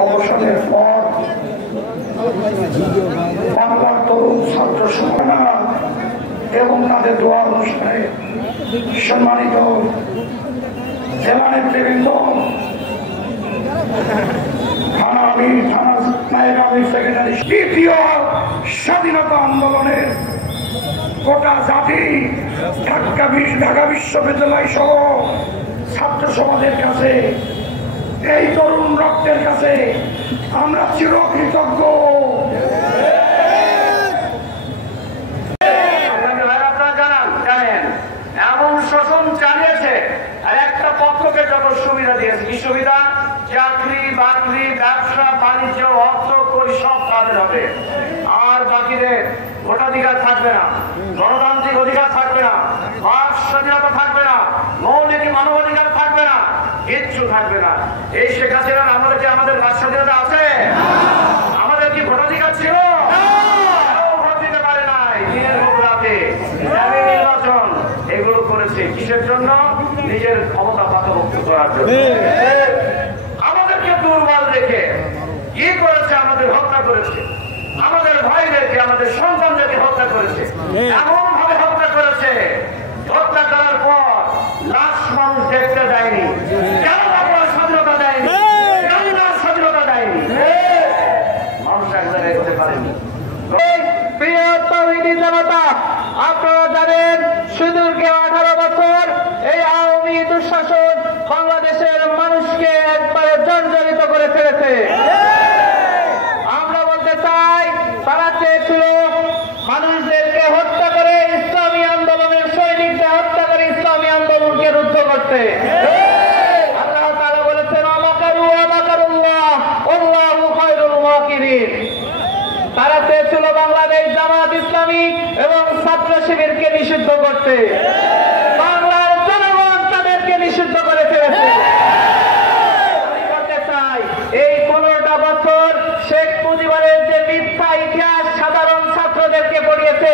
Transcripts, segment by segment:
অবসরের পর বাংলার তরুণ ছাত্র সংগঠন এবং তাদের দোয়া অনুষ্ঠানে সম্মানিত জেলা নেতৃবৃন্দ, থানা আমির, থানা নায়েব আমির, সেক্রেটারি, তৃতীয় স্বাধীনতা আন্দোলনের গোটা জাতি ঢাকা বিশ্ববিদ্যালয় সহ ছাত্র সমাজের কাছে, এই তরুণ রক্তের কাছে আমরা চিরকৃতজ্ঞ। এমন শোষণ চালিয়েছে আর একটা পক্ষকে যত সুবিধা দিয়েছে, কি সুবিধা? চাকরি বাকরি, ব্যবসা বাণিজ্য, অর্থ করি সব তাদের হবে, আর বাকিদের ভোটাধিকার থাকবে না, গণতান্ত্রিক অধিকার থাকবে না, বাক স্বাধীনতা থাকবে না, মৌলিক মানবাধিকার থাকবে না, কিচ্ছু থাকবে না। এই শেখ হাসিনার আমলে কি আমাদের বাক স্বাধীনতা আছে? আমাদের কি ভোটাধিকার ছিল? ভোট দিতে পারে নাই। দিনের ভোট রাতে নির্বাচন এগুলো করেছে কিসের জন্য? নিজের ক্ষমতা পাকাপোক্ত করার জন্য। আমাদেরকে দুর্বল রেখে কি করেছে? আমাদের হত্যা করেছে, আমাদের ভাইদেরকে, আমাদের সন্তানদেরকে হত্যা করেছে, এমন ভাবে হত্যা করেছে, হত্যা করার পর লাশ মানুষ দেখতে দেয়নি। কেন আপনার স্বাধীনতা দেয়নি? কেন স্বাধীনতা দেয়নি? মানুষ একবার এগোতে পারেনি। প্রিয় তৌহিদি জনতা, আপনারা জানেন সুদীর্ঘ 18 বছর এই আওয়ামী দুঃশাসন বাংলাদেশের মানুষকে একবারে জর্জরিত করে ফেলেছে। আমরা বলতে চাই, তারা চেয়েছিল মানুষদেরকে হত্যা করে, ইসলামী আন্দোলনের সৈনিকদের হত্যা করে ইসলামী আন্দোলনকে রুদ্ধ করতে। আল্লাহ তাআলা বলেছেন, আমাকারু ওয়া মাকারুল্লাহ আল্লাহু খায়রুল মাকিরিন। তারা চেয়েছিল বাংলাদেশ জামাত ইসলামী এবং ছাত্র শিবিরকে নিষিদ্ধ করতে। বাংলার জনগণ তাদেরকে নিষিদ্ধ করে ফেলেছে। আমি বলতে চাই, এই 15টা বছর শেখ মুজিবের যে মিথ্যা ইতিহাস সাধারণ ছাত্রদেরকে পড়িয়েছে,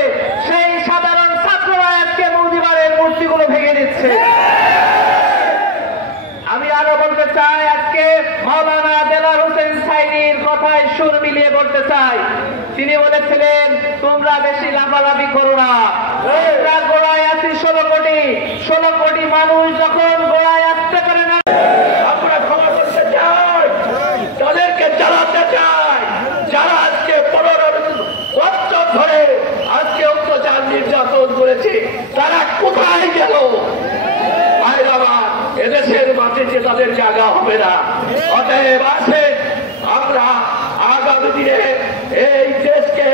সেই সাধারণ ছাত্ররা আজকে মুজিবের মূর্তিগুলো ভেঙে দিচ্ছে। আমি আরো বলতে চাই, আজকে মাওলানা দেলাওয়ার হোসেন সাইদির কথায় সুর মিলিয়ে বলতে চাই। তিনি বলেছিলেন, তোমরা বেশি লাফালাফি করো না, আমরা গোড়ায় আছি 16 কোটি মানুষ যখন গোড়ায় আসতে পারে না, আমরা ক্ষমা করতে চাই, তাদেরকে জ্বালাতে চাই যারা আজকে 15 বছর ধরে আজকে অত্যাচার নির্যাতন করেছে। তারা কোথায় গেল? এদেশের মাটিতে তাদের জায়গা হবে না। অতএব আছে, আমরা আগামী দিনে এই দেশকে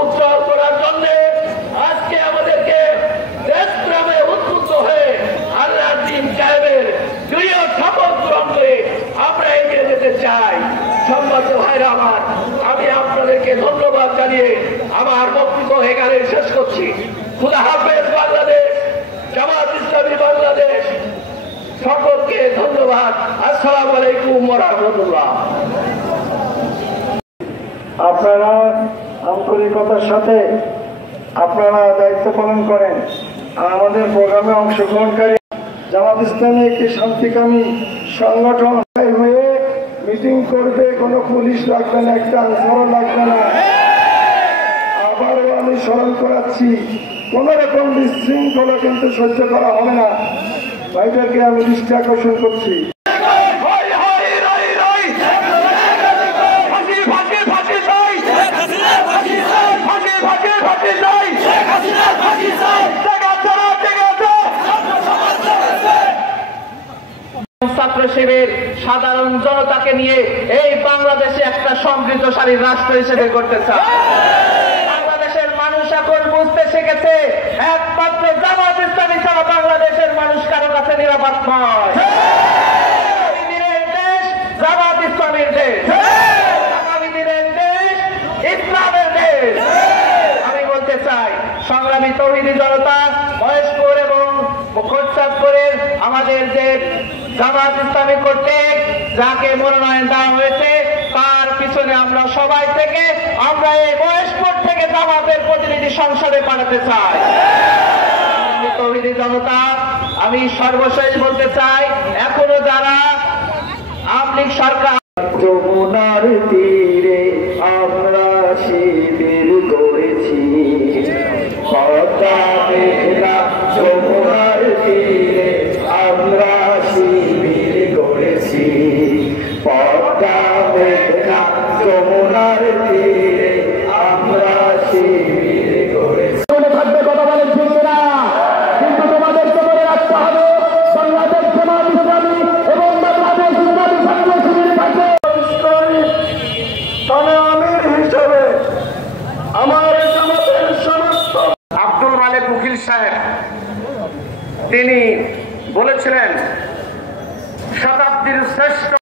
উজ্জ্বল করার জন্য আজকে আমাদেরকে দেশপ্রেমে উদ্বুদ্ধ হয়ে আল্লাহর দ্বীন কায়েমের দৃঢ় শপথ গ্রহণ করে আমরা এগিয়ে যেতে চাই। সম্মানিত ভাইরা আমার, আমি আপনাদেরকে ধন্যবাদ জানিয়ে আমার বক্তব্য এখানে শেষ করছি। খুদা হাফেজ। বাংলাদেশ জামাত ইসলামী বাংলাদেশ সকলকে ধন্যবাদ। আসসালামু আলাইকুম ওয়া রাহমাতুল্লাহ। আপনারা আন্তরিকতার সাথে আপনারা দায়িত্ব পালন করেন। আমাদের প্রোগ্রামে অংশগ্রহণকারী জামাত ইসলামী একটি শান্তিকামী সংগঠন হয়ে মিটিং করবে, কোনো পুলিশ লাগবে না, একটা আনসারও লাগবে না। আবারও আমি স্মরণ করাচ্ছি, কোন রকম বিশৃঙ্খলা কিন্তু সহ্য করা হবে না। ভাইদেরকে আমি দৃষ্টি আকর্ষণ করছি। ছাত্র শিবির সাধারণ জনতাকে নিয়ে এই বাংলাদেশে একটা সমৃদ্ধশালী রাষ্ট্র হিসেবে করতে চায়। বাংলাদেশের মানুষ এখন বুঝতে শিখেছে, একমাত্র জামাত ইসলামী ছাড়া বাংলাদেশের মানুষ কারো কাছে নিরাপদ নয়। আগামী দিনের দেশ জামাত ইসলামীর দেশ, আগামী দিনের দেশ ইসলামের দেশ। আমি বলতে চাই, সংগ্রামী তৌহিদি জনতা, মহেশপুর এবং খোরচাঁদপুরের আমাদের যে জামাত ইসলামী কর্তৃক যাকে মনোনয়ন দেওয়া হয়েছে, তার পিছনে আমরা সবাই থেকে, আমরা এই মহেশপুর থেকে জামাতের প্রতিনিধি সংসদে পাঠাতে চাই। তৌহিদি জনতা, আমি সর্বশেষ বলতে চাই, এখনো যারা আওয়ামী লীগ সরকার যমুনার তীরে আমরা শিবির গড়েছি, পদ্মা মেঘনা যমুনার তীরে আমরা শিবির গড়েছি, পদ্মা মেঘনা যমুনার তীরে আমরা শিবির গড়েছি। থাকবে কথা বলেন ঠিক না, কিন্তু তোমাদেরকে মনে রাখতে হবে বাংলাদেশ জামাত ইসলামী এবং বাংলাদেশ ইসলামী ছাত্র শিবির থাকে। আমির হিসেবে আমার জামাতের সমস্ত আব্দুল মালিক উকিল সাহেব তিনি বলেছিলেন শতাব্দীর শ্রেষ্ঠ